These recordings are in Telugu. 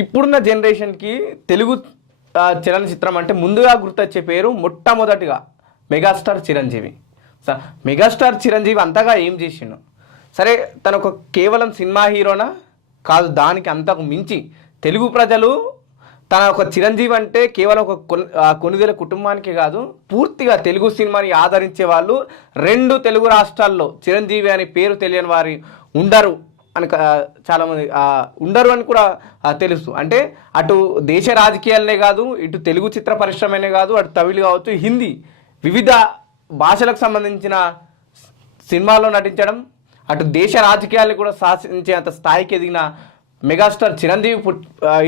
ఇప్పుడున్న జనరేషన్కి తెలుగు చలనచిత్రం అంటే ముందుగా గుర్తొచ్చే పేరు మొట్టమొదటిగా మెగాస్టార్ చిరంజీవి. మెగాస్టార్ చిరంజీవి అంతగా ఏం చేసిండు? సరే తను ఒక కేవలం సినిమా హీరోనా కాదు, దానికి అంతకు మించి తెలుగు ప్రజలు తన ఒక చిరంజీవి అంటే కేవలం ఒక కొనుగోల కుటుంబానికి కాదు, పూర్తిగా తెలుగు సినిమాని ఆదరించే వాళ్ళు 2 తెలుగు రాష్ట్రాల్లో చిరంజీవి అని పేరు తెలియని వారి ఉండరు అని చాలామంది ఉండరు అని కూడా తెలుసు. అంటే అటు దేశ రాజకీయాలనే కాదు, ఇటు తెలుగు చిత్ర పరిశ్రమనే కాదు, అటు తమిళ్ కావచ్చు, హిందీ వివిధ భాషలకు సంబంధించిన సినిమాల్లో నటించడం, అటు దేశ రాజకీయాలను కూడా శాసించేంత స్థాయికి ఎదిగిన మెగాస్టార్ చిరంజీవి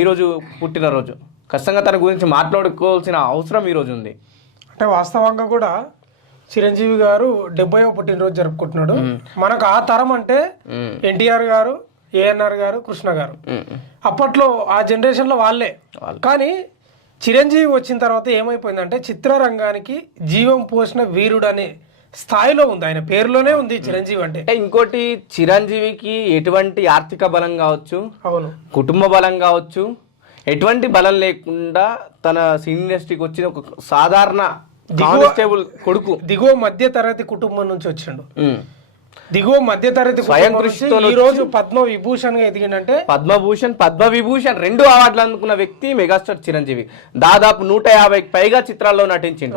ఈరోజు పుట్టినరోజు. ఖచ్చితంగా తన గురించి మాట్లాడుకోవాల్సిన అవసరం ఈరోజు ఉంది. అంటే వాస్తవంగా కూడా చిరంజీవి గారు 70వ పుట్టినరోజు జరుపుకుంటున్నాడు. మనకు ఆ తరం అంటే ఎన్టీఆర్ గారు, ఏఎన్ఆర్ గారు, కృష్ణ గారు, అప్పట్లో ఆ జనరేషన్ లో వాళ్ళే. కానీ చిరంజీవి వచ్చిన తర్వాత ఏమైపోయిందంటే చిత్రరంగానికి జీవం పోసిన వీరుడు అనే స్థాయిలో ఉంది, ఆయన పేరులోనే ఉంది చిరంజీవి అంటే. ఇంకోటి, చిరంజీవికి ఎటువంటి ఆర్థిక బలం కావచ్చు, అవును, కుటుంబ బలం కావచ్చు, ఎటువంటి బలం లేకుండా తన సినీ ఇండస్ట్రీకి వచ్చిన ఒక సాధారణ కానిస్టేబుల్ కొడుకు, దిగువ మధ్య తరగతి కుటుంబం నుంచి వచ్చిండు. దిగువ మధ్య తరగతి స్వయం కృషితో ఈ రోజు పద్మవిభూషణ్ గా ఎదిగిందంటే, పద్మభూషణ్, పద్మవిభూషణ్ 2 అవార్డులు అందుకున్న వ్యక్తి మెగాస్టార్ చిరంజీవి. దాదాపు 150కి పైగా చిత్రాల్లో నటించిండు.